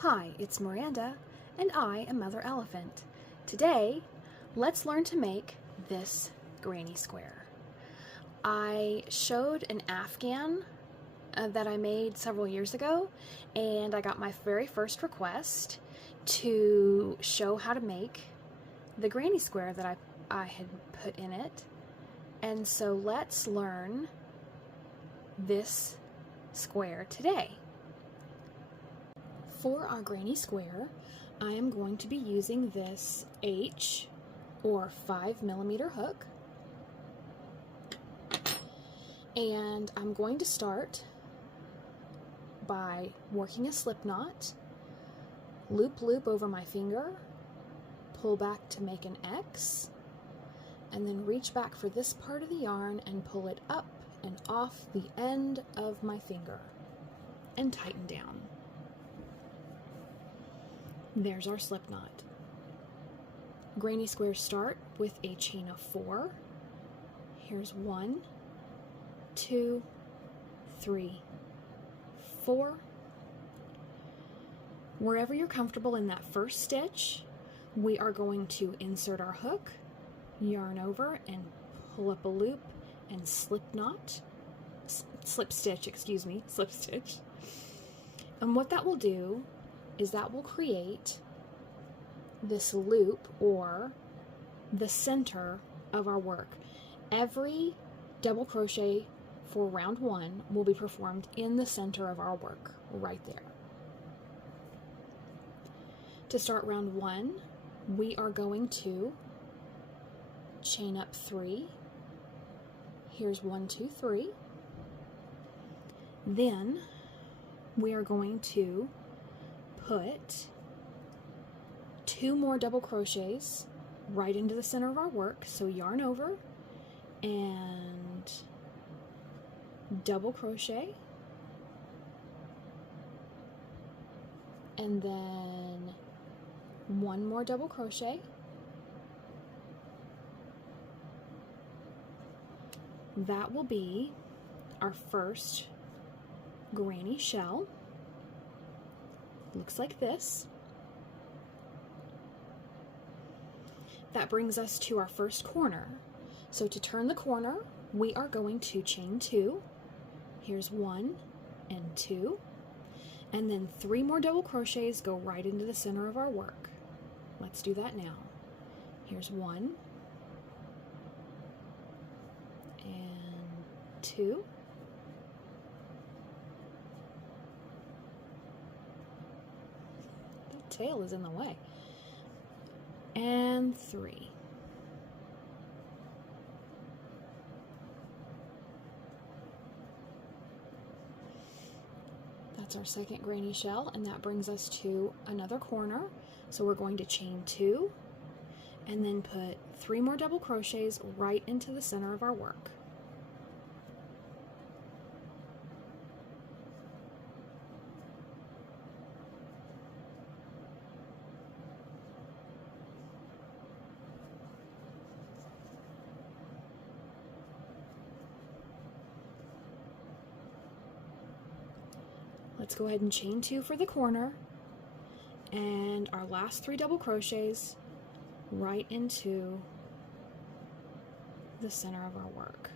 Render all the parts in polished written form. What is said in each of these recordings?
Hi, it's Miranda, and I am Mother Elephant. Today, let's learn to make this granny square. I showed an afghan that I made several years ago, and I got my very first request to show how to make the granny square that I had put in it. And so let's learn this square today. For our granny square, I am going to be using this H or 5mm hook, and I'm going to start by working a slip knot, loop over my finger, pull back to make an X, and then reach back for this part of the yarn and pull it up and off the end of my finger and tighten down. There's our slip knot. Granny squares start with a chain of 4. Here's 1, 2, 3, 4. Wherever you're comfortable in that first stitch, we are going to insert our hook, yarn over, and pull up a loop and slip stitch. And what that will do is that will create this loop or the center of our work. Every double crochet for round 1 will be performed in the center of our work, right there. To start round 1, we are going to chain up 3. Here's 1, 2, 3. Then we are going to put 2 more double crochets right into the center of our work. So yarn over and double crochet, and then 1 more double crochet, that will be our first granny shell. Looks like this. That brings us to our first corner. So to turn the corner, we are going to chain 2. Here's 1 and 2, and then 3 more double crochets go right into the center of our work. Let's do that now. Here's 1 and 2. Tail is in the way, and 3. That's our second granny shell, and that brings us to another corner. So we're going to chain 2 and then put 3 more double crochets right into the center of our work. Let's go ahead and chain 2 for the corner, and our last 3 double crochets right into the center of our work.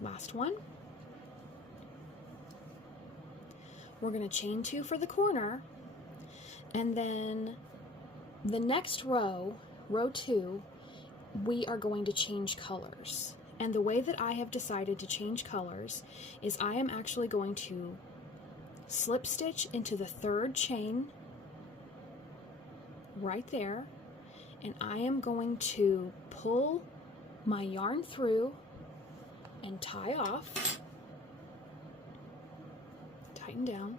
Last one. We're going to chain 2 for the corner, and then the next row, row 2, we are going to change colors. And the way that I have decided to change colors is I am actually going to slip stitch into the 3rd chain right there, and I am going to pull my yarn through and tie off, tighten down,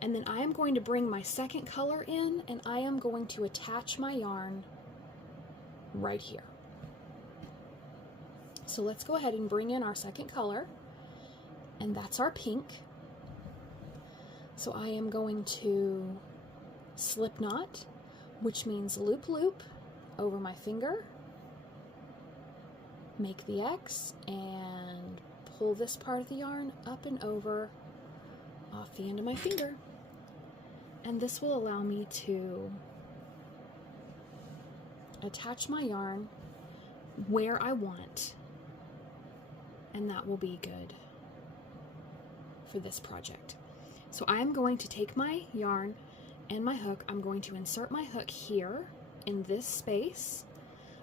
and then I am going to bring my second color in, and I am going to attach my yarn right here. So let's go ahead and bring in our second color, and that's our pink. So I am going to slip knot, which means loop over my finger, make the X and pull this part of the yarn up and over off the end of my finger. And this will allow me to attach my yarn where I want, and that will be good for this project. So I'm going to take my yarn and my hook. I'm going to insert my hook here in this space.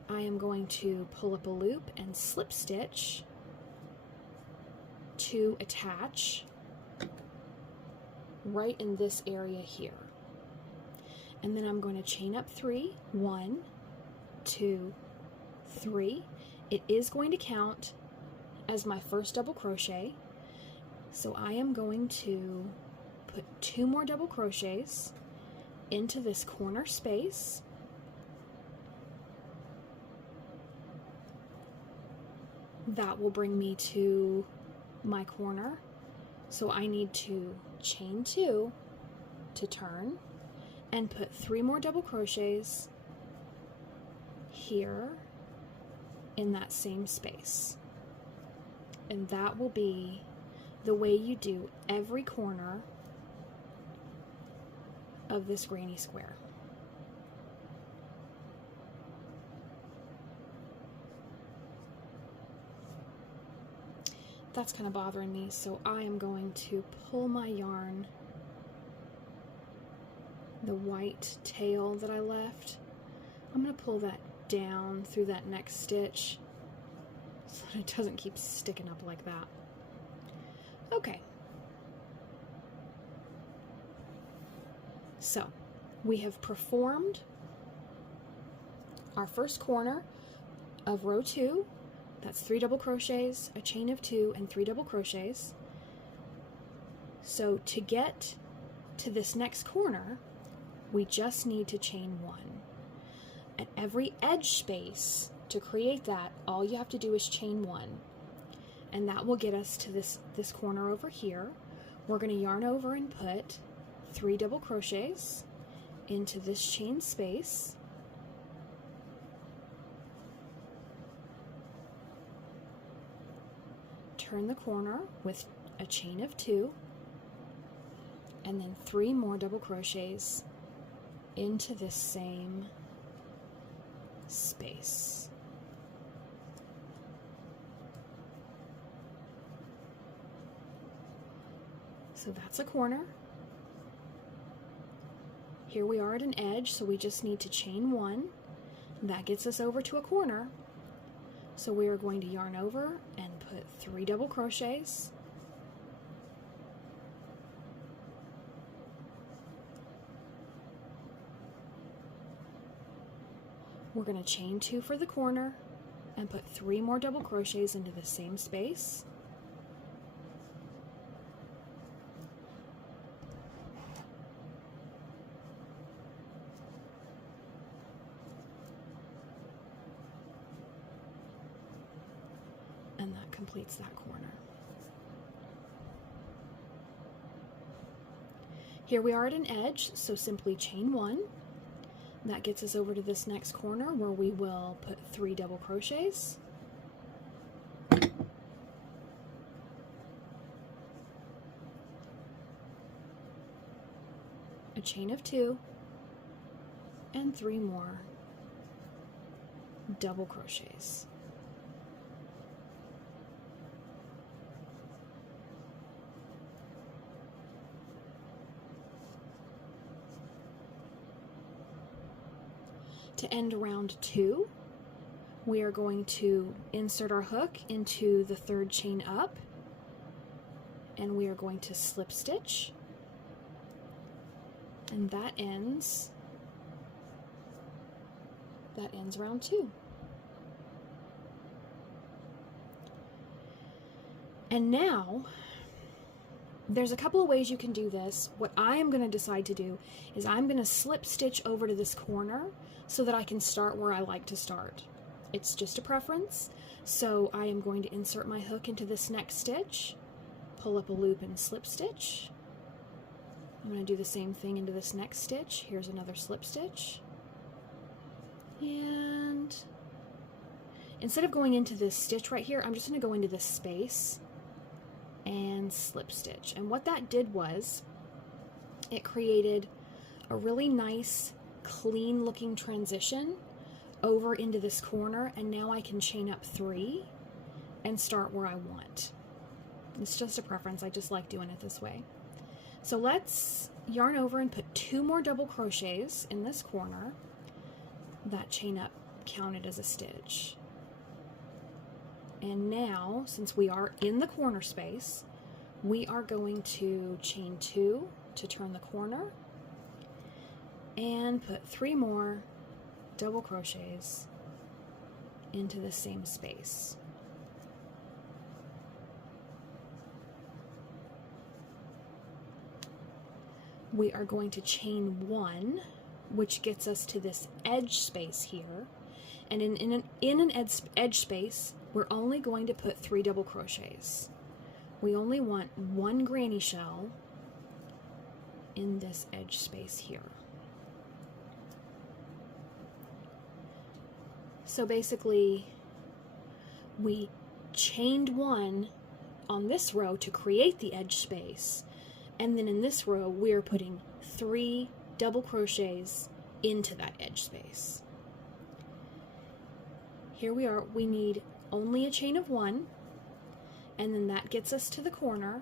I am going to pull up a loop and slip stitch to attach right in this area here. And then I'm going to chain up 3, 1, 2, 3. It is going to count as my first double crochet, so I am going to put 2 more double crochets into this corner space. That will bring me to my corner, so I need to chain 2 to turn and put 3 more double crochets here in that same space. And that will be the way you do every corner of this granny square. That's kind of bothering me, so I am going to pull my yarn, the white tail that I left, I'm going to pull that down through that next stitch so that it doesn't keep sticking up like that. Okay. So, we have performed our first corner of row 2. That's 3 double crochets, a chain of 2, and 3 double crochets. So to get to this next corner, we just need to chain 1. At every edge space, to create that, all you have to do is chain 1. And that will get us to this corner over here. We're going to yarn over and put 3 double crochets into this chain space. Turn the corner with a chain of 2, and then 3 more double crochets into this same space. So that's a corner. Here we are at an edge, so we just need to chain 1. That gets us over to a corner. So we are going to yarn over and put 3 double crochets. We're going to chain 2 for the corner and put 3 more double crochets into the same space. And that completes that corner. Here we are at an edge, so simply chain 1. That gets us over to this next corner where we will put 3 double crochets. A chain of 2 and 3 more double crochets. To end round 2, we are going to insert our hook into the 3rd chain up, and we are going to slip stitch, and that ends round 2. And now there's a couple of ways you can do this. What I am going to decide to do is I'm going to slip stitch over to this corner so that I can start where I like to start. It's just a preference. So I am going to insert my hook into this next stitch, pull up a loop and slip stitch. I'm going to do the same thing into this next stitch. Here's another slip stitch. And instead of going into this stitch right here, I'm just going to go into this space and slip stitch. And what that did was it created a really nice, clean looking transition over into this corner, and now I can chain up 3 and start where I want. It's just a preference. I just like doing it this way. So let's yarn over and put 2 more double crochets in this corner. That chain up counted as a stitch. And now, since we are in the corner space, we are going to chain 2 to turn the corner and put 3 more double crochets into the same space. We are going to chain 1, which gets us to this edge space here. And in an edge space, we're only going to put 3 double crochets. We only want 1 granny shell in this edge space here. So basically, we chained 1 on this row to create the edge space, and then in this row we're putting 3 double crochets into that edge space. Here we are, we need only a chain of 1, and then that gets us to the corner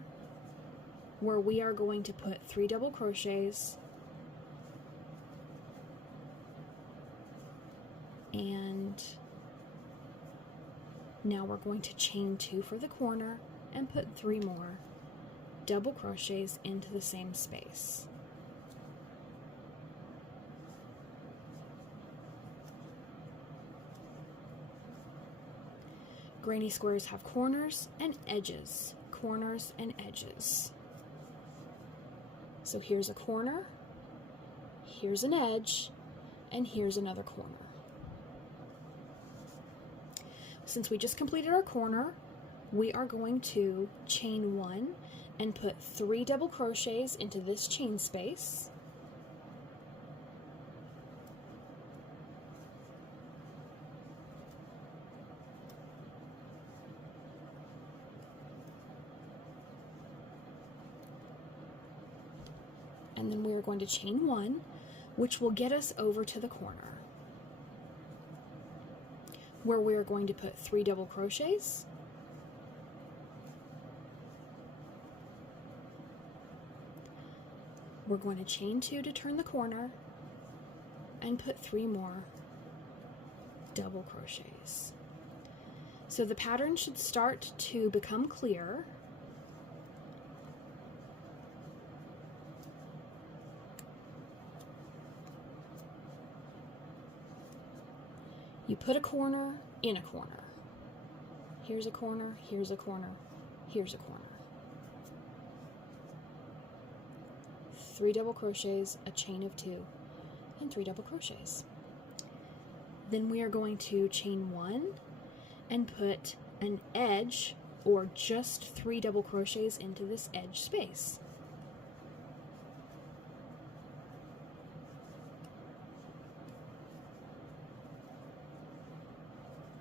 where we are going to put 3 double crochets and now we're going to chain 2 for the corner and put 3 more double crochets into the same space. Granny squares have corners and edges, corners and edges. So here's a corner, here's an edge, and here's another corner. Since we just completed our corner, we are going to chain 1 and put 3 double crochets into this chain space. And then we are going to chain 1, which will get us over to the corner, where we are going to put 3 double crochets, we're going to chain 2 to turn the corner and put 3 more double crochets. So the pattern should start to become clear. You put a corner in a corner. Here's a corner, here's a corner, here's a corner. 3 double crochets, a chain of 2, and 3 double crochets. Then we are going to chain 1 and put an edge or just 3 double crochets into this edge space.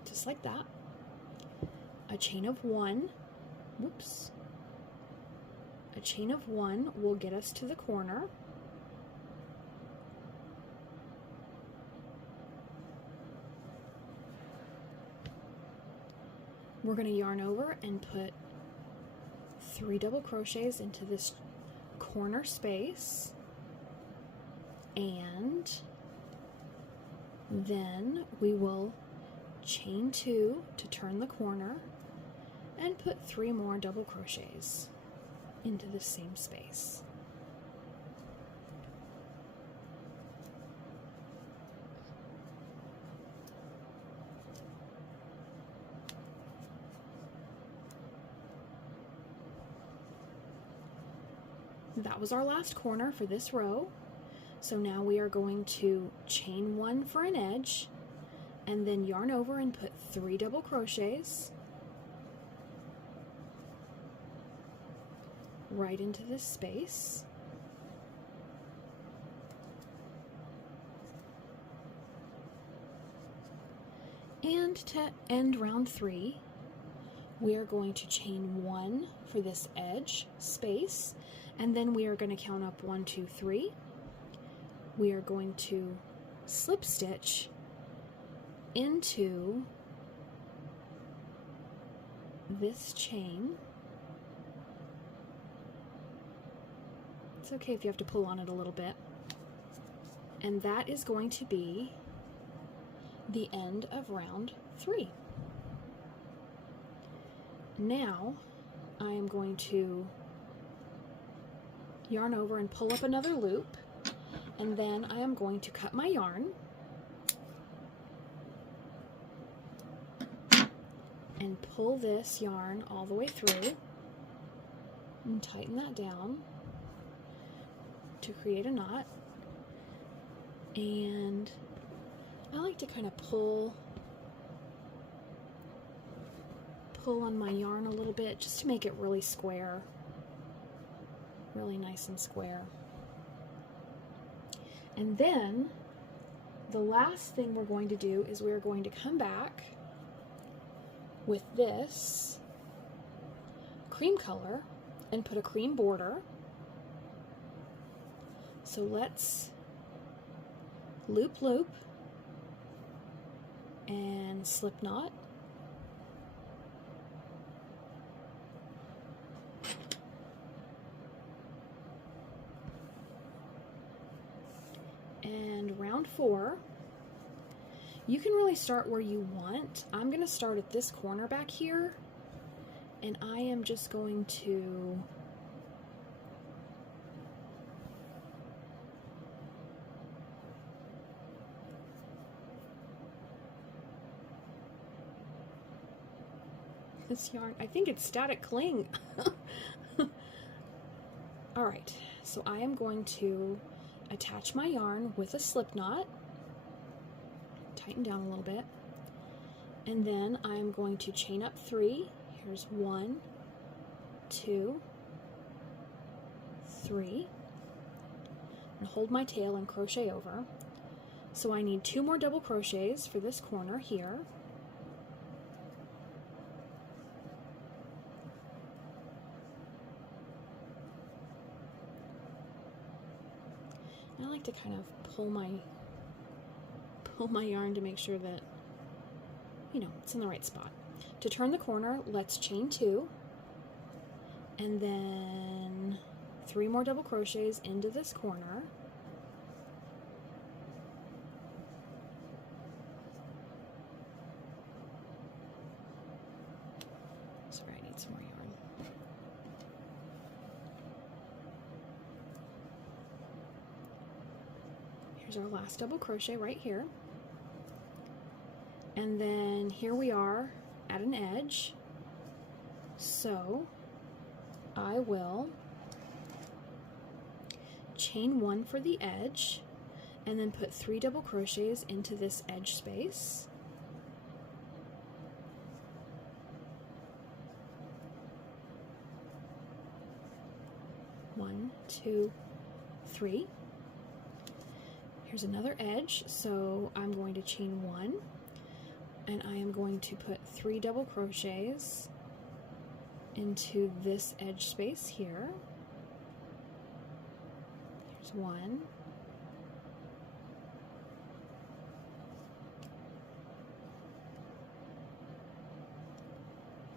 Just like that. A chain of 1, whoops. A chain of 1 will get us to the corner. We're going to yarn over and put 3 double crochets into this corner space, and then we will chain 2 to turn the corner and put 3 more double crochets into the same space. That was our last corner for this row. So now we are going to chain 1 for an edge and then yarn over and put 3 double crochets right into this space. And to end round 3, we are going to chain 1 for this edge space, and then we are going to count up 1, 2, 3. We are going to slip stitch into this chain. It's okay if you have to pull on it a little bit. And that is going to be the end of round 3. Now I am going to yarn over and pull up another loop, and then I am going to cut my yarn and pull this yarn all the way through and tighten that down to create a knot. And I like to kind of pull on my yarn a little bit just to make it really square, really nice and square. And then the last thing we're going to do is we're going to come back with this cream color and put a cream border. So let's loop loop and slip knot. And round 4, you can really start where you want. I'm going to start at this corner back here, and I am just going to this yarn, I think it's static cling. Alright, so I am going to attach my yarn with a slip knot, tighten down a little bit, and then I'm going to chain up 3. Here's 1, 2, 3, and hold my tail and crochet over. So I need 2 more double crochets for this corner here. I like to kind of pull my yarn to make sure that, you know, it's in the right spot. To turn the corner, let's chain 2, and then 3 more double crochets into this corner. Sorry, I need some more yarn. Here's our last double crochet right here. And then here we are at an edge. So I will chain 1 for the edge and then put 3 double crochets into this edge space. One, 2, 3. Here's another edge, so I'm going to chain 1, and I am going to put 3 double crochets into this edge space here. Here's 1.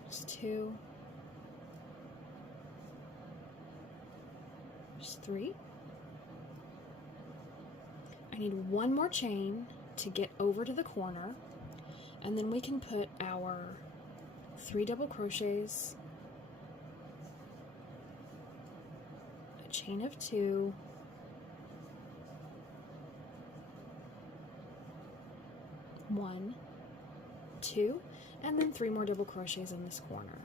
Here's 2. Here's 3. I need 1 more chain to get over to the corner, and then we can put our 3 double crochets, a chain of 2, one, 2, and then 3 more double crochets in this corner.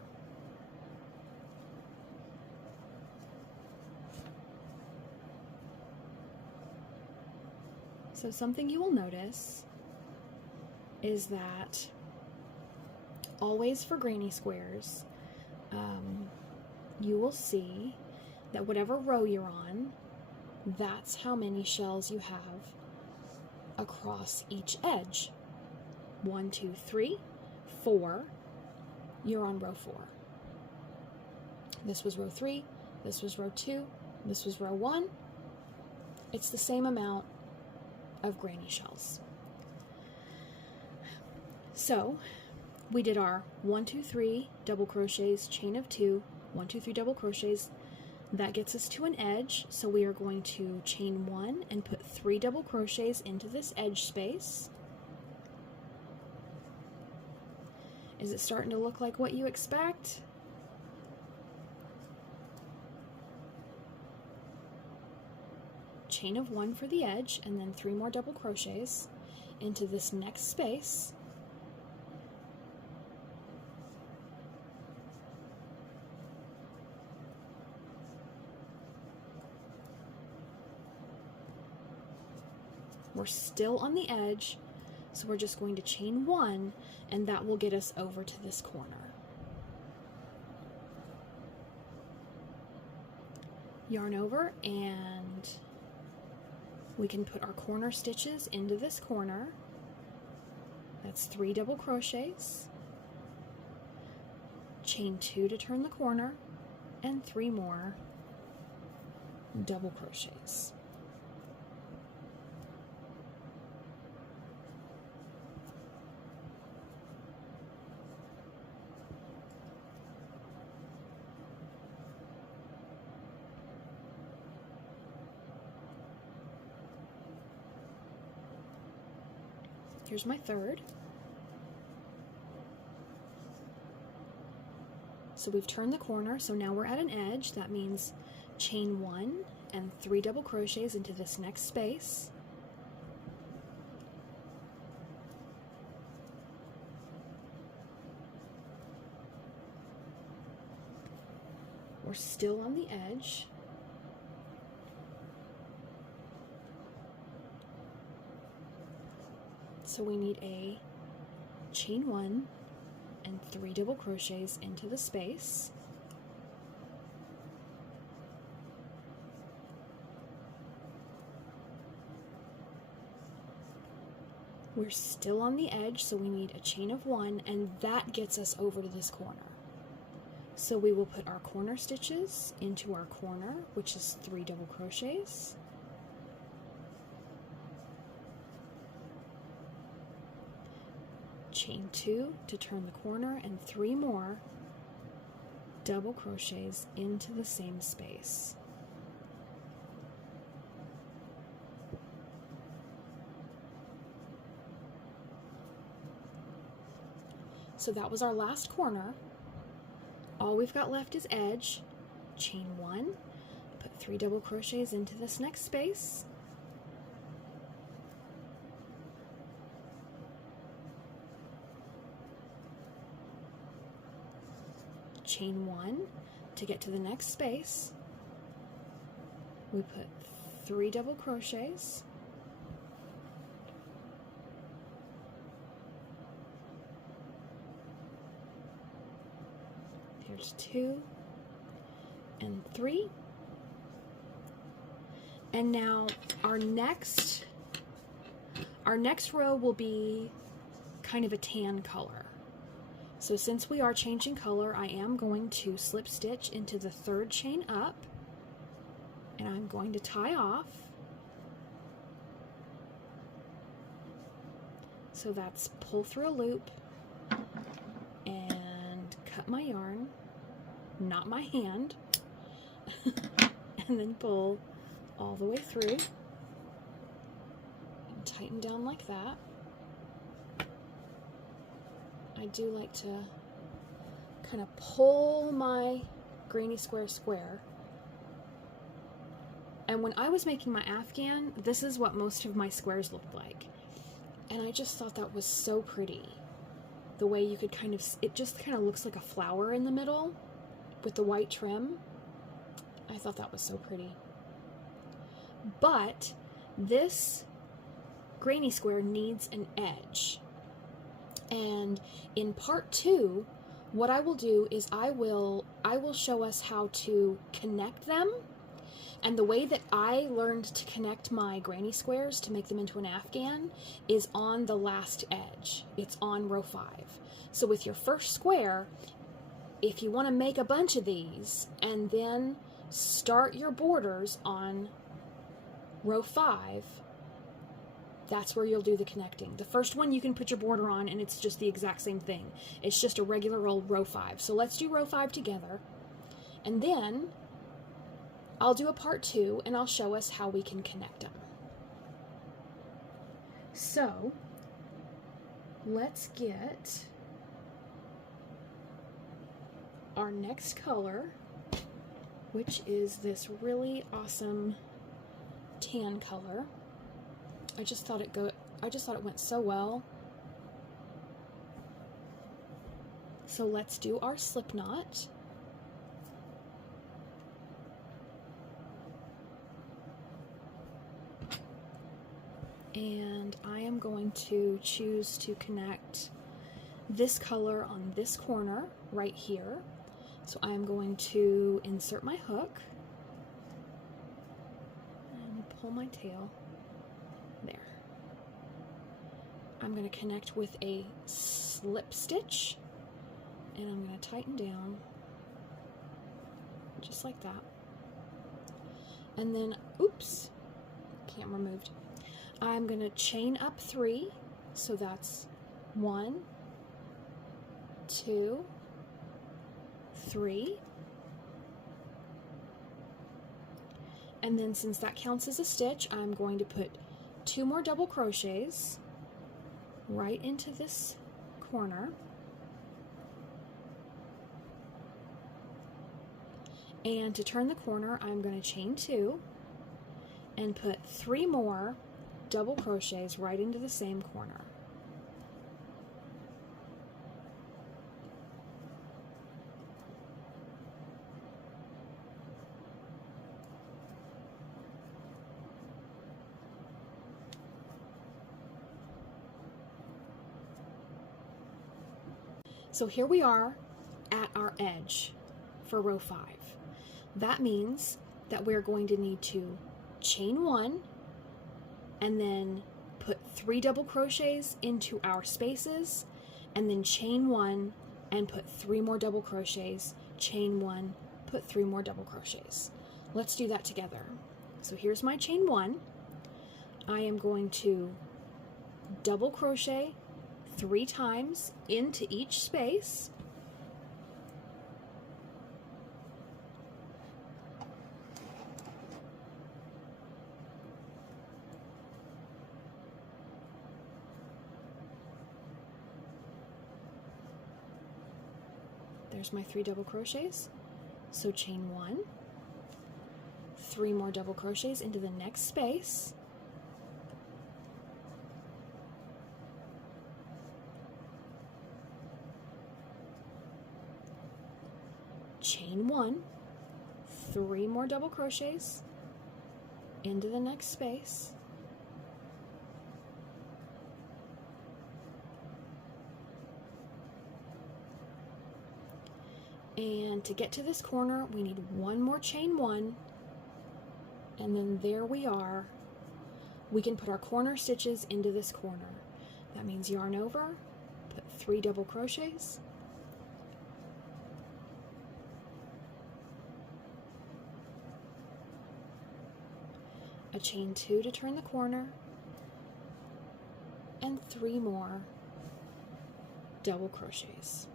So something you will notice is that always for granny squares, you will see that whatever row you're on, that's how many shells you have across each edge. 1, 2, 3, 4, you're on row 4. This was row 3, this was row 2, this was row 1. It's the same amount of granny shells. So we did our 1, 2, 3 double crochets, chain of 2, 1, 2, 3 double crochets. That gets us to an edge, so we are going to chain 1 and put 3 double crochets into this edge space. Is it starting to look like what you expect? Chain of 1 for the edge, and then 3 more double crochets into this next space. We're still on the edge, so we're just going to chain 1, and that will get us over to this corner. Yarn over, and we can put our corner stitches into this corner. That's 3 double crochets, chain 2 to turn the corner, and 3 more double crochets. Here's my third. So we've turned the corner, so now we're at an edge. That means chain 1 and 3 double crochets into this next space. We're still on the edge. So we need a chain 1 and 3 double crochets into the space. We're still on the edge, so we need a chain of 1, and that gets us over to this corner. So we will put our corner stitches into our corner, which is 3 double crochets. Chain 2 to turn the corner, and 3 more double crochets into the same space. So that was our last corner. All we've got left is edge. Chain 1, put 3 double crochets into this next space. Chain 1 to get to the next space. We put 3 double crochets. Here's 2 and 3. And now our next row will be kind of a tan color. So since we are changing color, I am going to slip stitch into the 3rd chain up, and I'm going to tie off. So that's pull through a loop and cut my yarn, not my hand, and then pull all the way through and tighten down like that. I do like to kind of pull my granny square square. And when I was making my afghan, this is what most of my squares looked like. And I just thought that was so pretty. The way you could kind of, it just kind of looks like a flower in the middle with the white trim. I thought that was so pretty. But this granny square needs an edge. And in part 2, what I will do is I will show us how to connect them And the way that I learned to connect my granny squares to make them into an afghan is on the last edge. It's on row 5. So with your first square, if you want to make a bunch of these and then start your borders on row 5, that's where you'll do the connecting. The first one you can put your border on and it's just the exact same thing. It's just a regular old row 5. So let's do row 5 together. And then I'll do a part 2 and I'll show us how we can connect them. So let's get our next color, which is this really awesome tan color. I just thought it went so well. So let's do our slip knot. And I am going to choose to connect this color on this corner right here. So I'm going to insert my hook and pull my tail. There. I'm going to connect with a slip stitch and I'm going to tighten down just like that. And then, oops, camera moved. I'm going to chain up 3, so that's 1, 2, 3. And then since that counts as a stitch, I'm going to put 2 more double crochets right into this corner. And to turn the corner, I'm going to chain 2 and put 3 more double crochets right into the same corner. So here we are at our edge for row 5. That means that we're going to need to chain 1 and then put 3 double crochets into our spaces, and then chain 1 and put 3 more double crochets, chain 1, put 3 more double crochets. Let's do that together. So here's my chain 1. I am going to double crochet 3 times into each space. There's my 3 double crochets. So chain 1, 3 more double crochets into the next space, chain 1, 3 more double crochets into the next space, and to get to this corner we need 1 more chain 1, and then there we are. We can put our corner stitches into this corner. That means yarn over, put 3 double crochets, a chain 2 to turn the corner, and 3 more double crochets.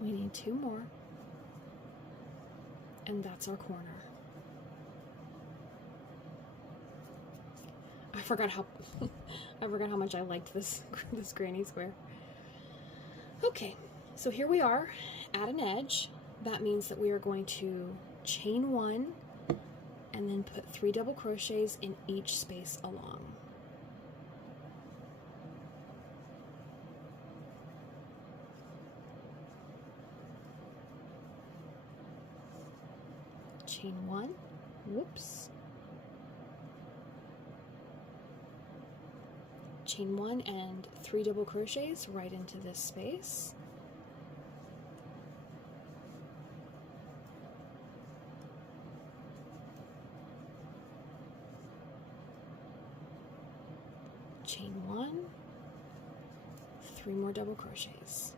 We need 2 more, and that's our corner. I forgot how much I liked this granny square. Okay, so here we are at an edge. That means that we are going to chain 1 and then put 3 double crochets in each space along. Chain 1, whoops, chain 1 and 3 double crochets right into this space. Chain 1, 3 more double crochets.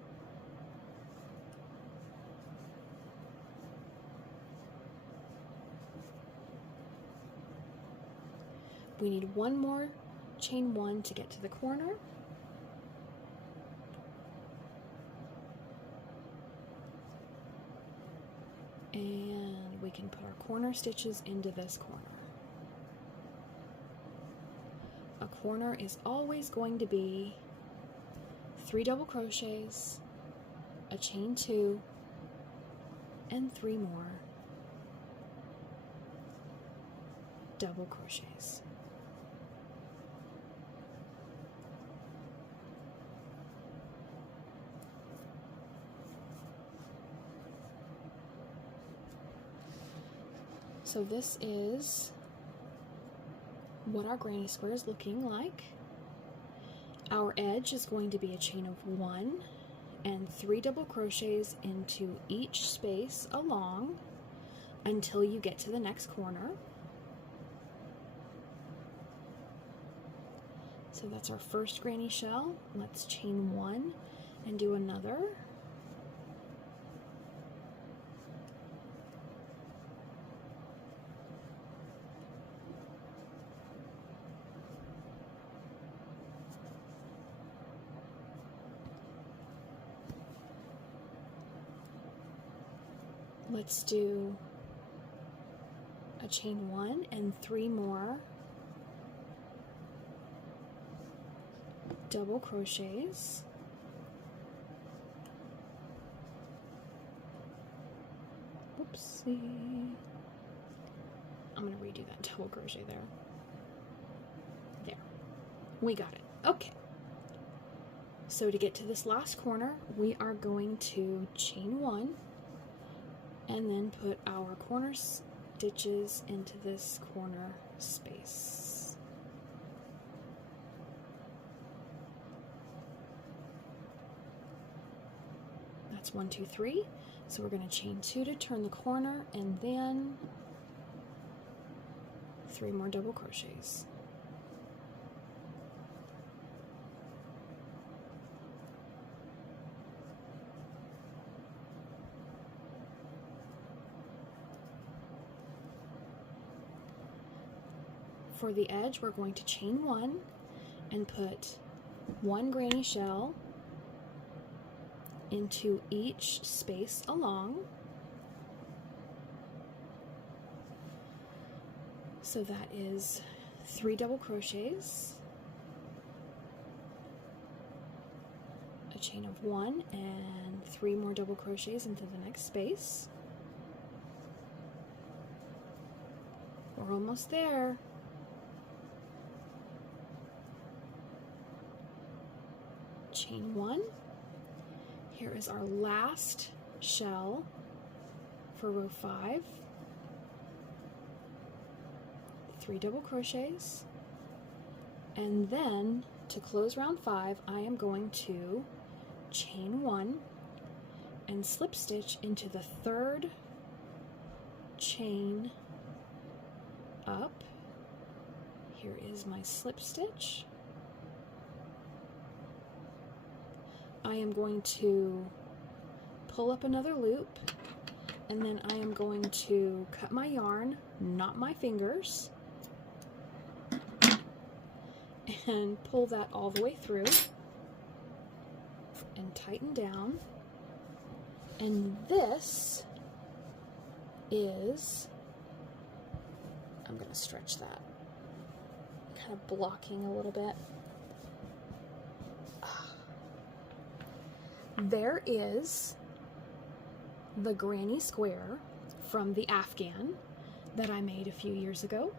We need one more chain 1 to get to the corner. And we can put our corner stitches into this corner. A corner is always going to be 3 double crochets, a chain 2, and 3 more double crochets. So this is what our granny square is looking like. Our edge is going to be a chain of 1 and 3 double crochets into each space along until you get to the next corner. So that's our first granny shell. Let's chain 1 and do another. Let's do a chain 1 and 3 more double crochets. Whoopsie. I'm going to redo that double crochet there. There. We got it. Okay. So to get to this last corner, we are going to chain 1 and then put our corner stitches into this corner space. That's 1, 2, 3. So we're going to chain 2 to turn the corner and then 3 more double crochets. For the edge, we're going to chain 1 and put 1 granny shell into each space along. So that is 3 double crochets, a chain of 1 and 3 more double crochets into the next space. We're almost there. Chain 1. Here is our last shell for row 5. 3 double crochets. And then to close round 5, I am going to chain 1 and slip stitch into the 3rd chain up. Here is my slip stitch. I am going to pull up another loop, and then I am going to cut my yarn, not my fingers, and pull that all the way through and tighten down. And this is, I'm going to stretch that, kind of blocking a little bit. There is the granny square from the Afghan that I made a few years ago.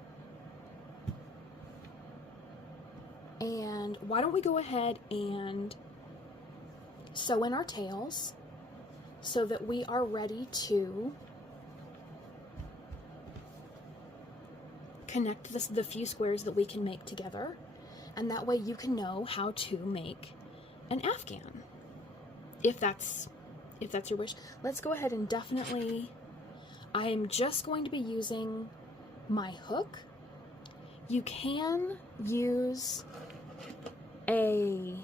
And why don't we go ahead and sew in our tails so that we are ready to connect the few squares that we can make together. and that way you can know how to make an afghan, if that's your wish. Let's go ahead and definitely, I am just going to be using my hook. You can use a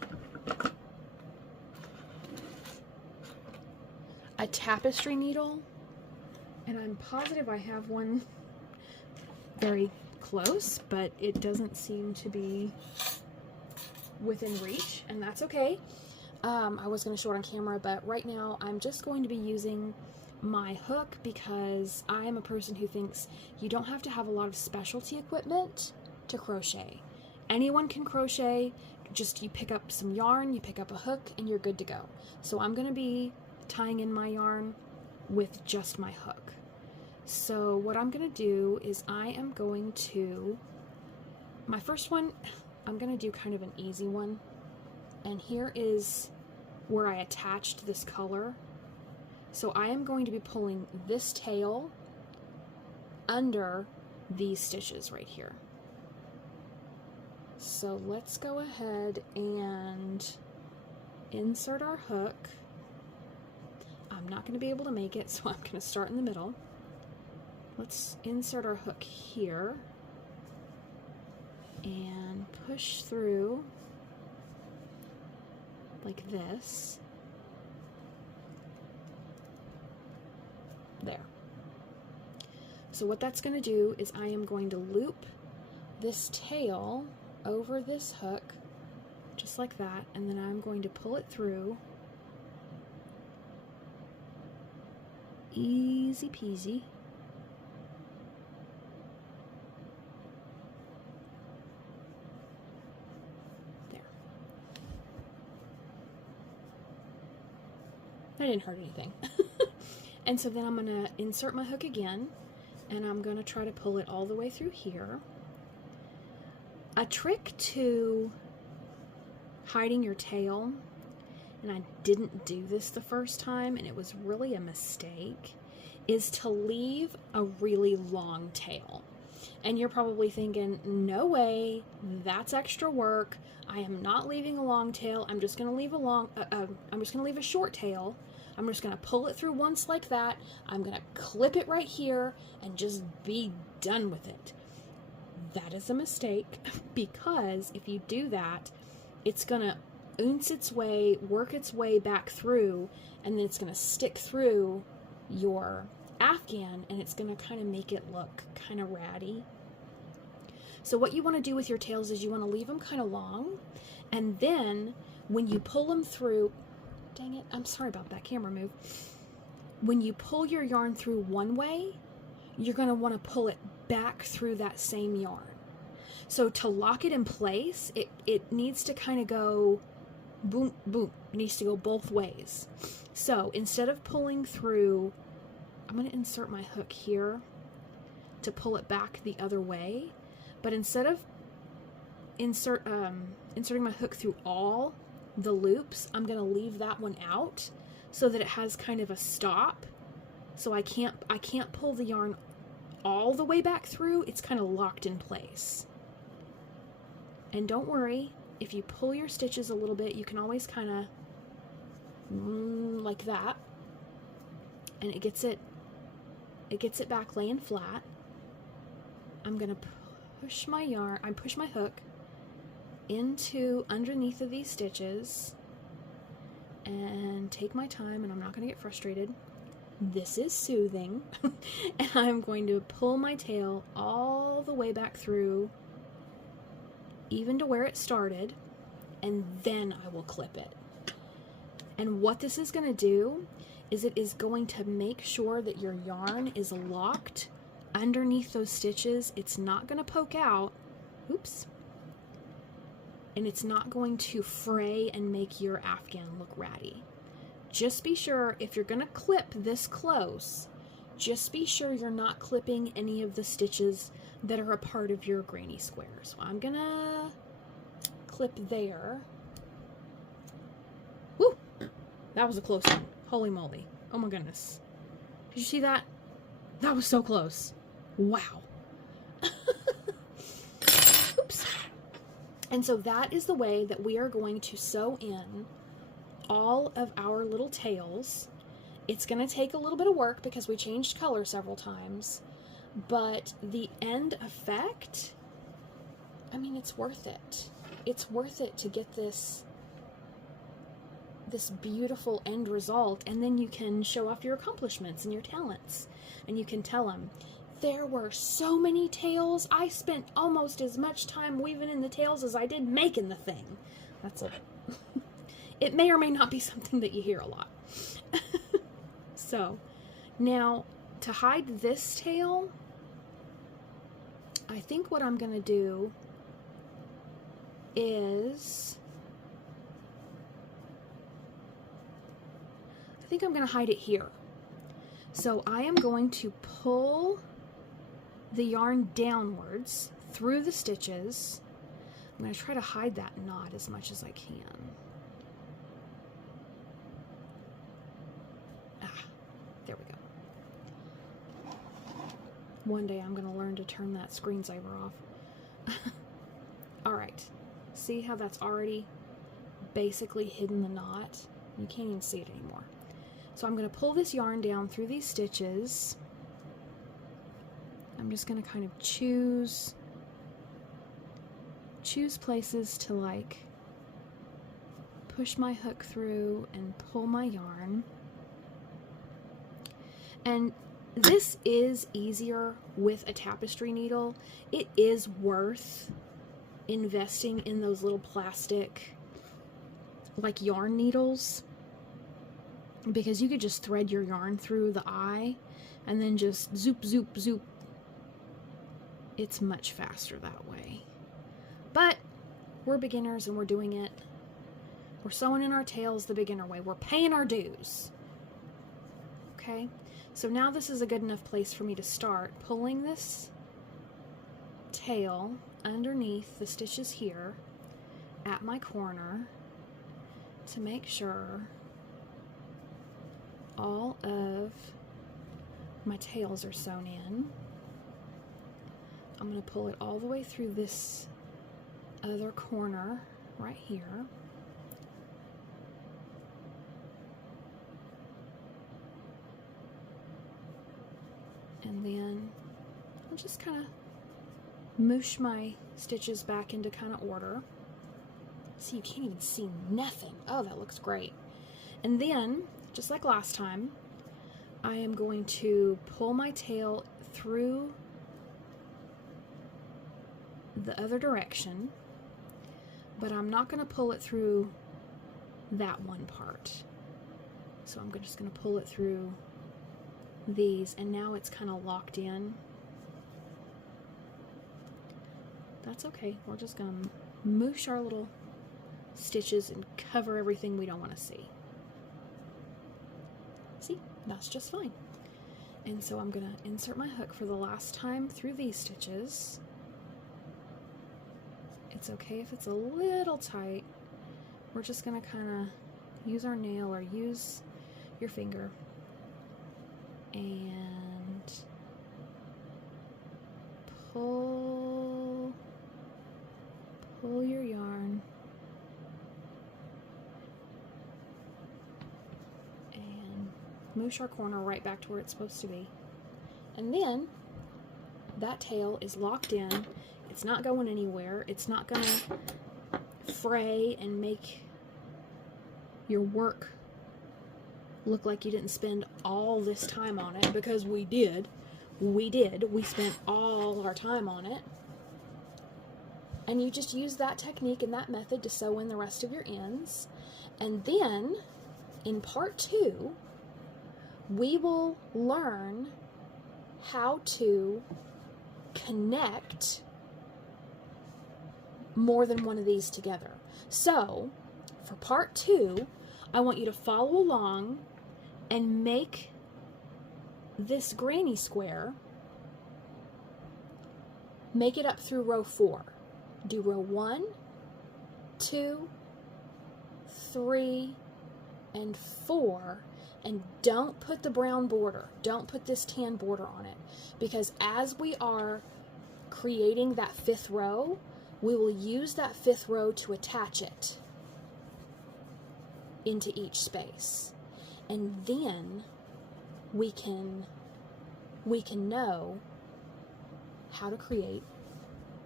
tapestry needle, and I'm positive I have one very close, but it doesn't seem to be within reach, and that's okay. I was going to show it on camera, but right now I'm just going to be using my hook because I am a person who thinks you don't have to have a lot of specialty equipment to crochet. Anyone can crochet, just you pick up some yarn, you pick up a hook, and you're good to go. So I'm going to be tying in my yarn with just my hook. So what I'm going to do is I am going to, my first one, I'm going to do kind of an easy one. And here is where I attached this color. So I am going to be pulling this tail under these stitches right here. So let's go ahead and insert our hook. I'm not going to be able to make it, so I'm going to start in the middle. Let's insert our hook here and push through like this. There. So what that's going to do is I am going to loop this tail over this hook, just like that, and then I'm going to pull it through. Easy peasy. That didn't hurt anything. And so then I'm going to insert my hook again, and I'm going to try to pull it all the way through here. A trick to hiding your tail, and I didn't do this the first time, and it was really a mistake, is to leave a really long tail. And you're probably thinking, no way, that's extra work. I am not leaving a long tail. I'm just going to leave a short tail. I'm just going to pull it through once like that. I'm going to clip it right here and just be done with it. That is a mistake, because if you do that, it's going to ounce its way, work its way back through, and then it's going to stick through your afghan, and it's going to kind of make it look kind of ratty. So what you want to do with your tails is you want to leave them kind of long, and then when you pull them through, dang it, I'm sorry about that camera move. When you pull your yarn through one way, you're going to want to pull it back through that same yarn. So to lock it in place, it needs to kind of go boom, boom. It needs to go both ways. So instead of pulling through, I'm going to insert my hook here to pull it back the other way. But instead of inserting my hook through all the loops, I'm going to leave that one out so that it has kind of a stop. So I can't pull the yarn all the way back through. It's kind of locked in place. And don't worry, if you pull your stitches a little bit, you can always kind of like that, and it gets it back laying flat. I'm gonna push my hook into underneath of these stitches and take my time, and I'm not gonna get frustrated. This is soothing. And I'm going to pull my tail all the way back through, even to where it started, and then I will clip it. And what this is going to do is it is going to make sure that your yarn is locked underneath those stitches. It's not going to poke out. Oops. And it's not going to fray and make your afghan look ratty. Just be sure, if you're going to clip this close, just be sure you're not clipping any of the stitches that are a part of your granny square. So I'm going to clip there. Woo! That was a close one. Holy moly. Oh my goodness. Did you see that? That was so close. Wow. Oops. And so that is the way that we are going to sew in all of our little tails. It's going to take a little bit of work because we changed color several times, but the end effect, I mean, it's worth it. It's worth it to get this beautiful end result, and then you can show off your accomplishments and your talents, and you can tell them, there were so many tails, I spent almost as much time weaving in the tails as I did making the thing. That's it. It may or may not be something that you hear a lot. So, now, to hide this tail, I think what I'm going to do is, I think I'm going to hide it here. So I am going to pull the yarn downwards through the stitches. I'm going to try to hide that knot as much as I can. There we go. One day I'm going to learn to turn that screensaver off. Alright, see how that's already basically hidden the knot? You can't even see it anymore. So I'm going to pull this yarn down through these stitches. I'm just going to kind of choose places to like push my hook through and pull my yarn. And this is easier with a tapestry needle. It is worth investing in those little plastic like yarn needles, because you could just thread your yarn through the eye and then just zoop, zoop, zoop. It's much faster that way. But we're beginners and we're doing it. We're sewing in our tails the beginner way. We're paying our dues. Okay? So now this is a good enough place for me to start pulling this tail underneath the stitches here at my corner to make sure all of my tails are sewn in. I'm going to pull it all the way through this other corner right here. And then I'll just kind of moosh my stitches back into kind of order. See, you can't even see nothing. Oh, that looks great. And then, just like last time, I am going to pull my tail through the other direction, but I'm not going to pull it through that one part. So I'm just going to pull it through these, and now it's kind of locked in. That's okay. We're just going to moosh our little stitches and cover everything we don't want to see. See? That's just fine. And so I'm going to insert my hook for the last time through these stitches. It's okay if it's a little tight. We're just going to kind of use our nail or use your finger and pull your yarn and moosh our corner right back to where it's supposed to be. And then that tail is locked in. It's not going anywhere. It's not going to fray and make your work look like you didn't spend all this time on it, because we did. We spent all our time on it. And you just use that technique and that method to sew in the rest of your ends. And then, in part 2, we will learn how to connect more than one of these together. So, for part 2, I want you to follow along and make this granny square, make it up through row 4. Do row 1, 2, 3, and 4, and don't put the brown border. Don't put this tan border on it, because as we are creating that 5th row, we will use that 5th row to attach it into each space. And then we can know how to create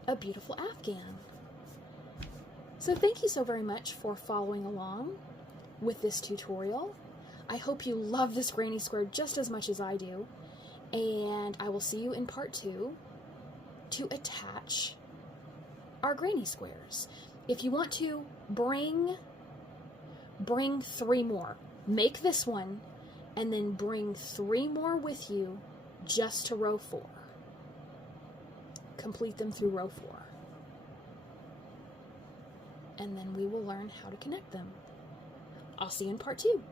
a beautiful afghan. So thank you so very much for following along with this tutorial. I hope you love this granny square just as much as I do, and I will see you in part 2 to attach our granny squares. If you want to bring 3 more. Make this one and then bring 3 more with you just to row 4. Complete them through row 4. And then we will learn how to connect them. I'll see you in part 2.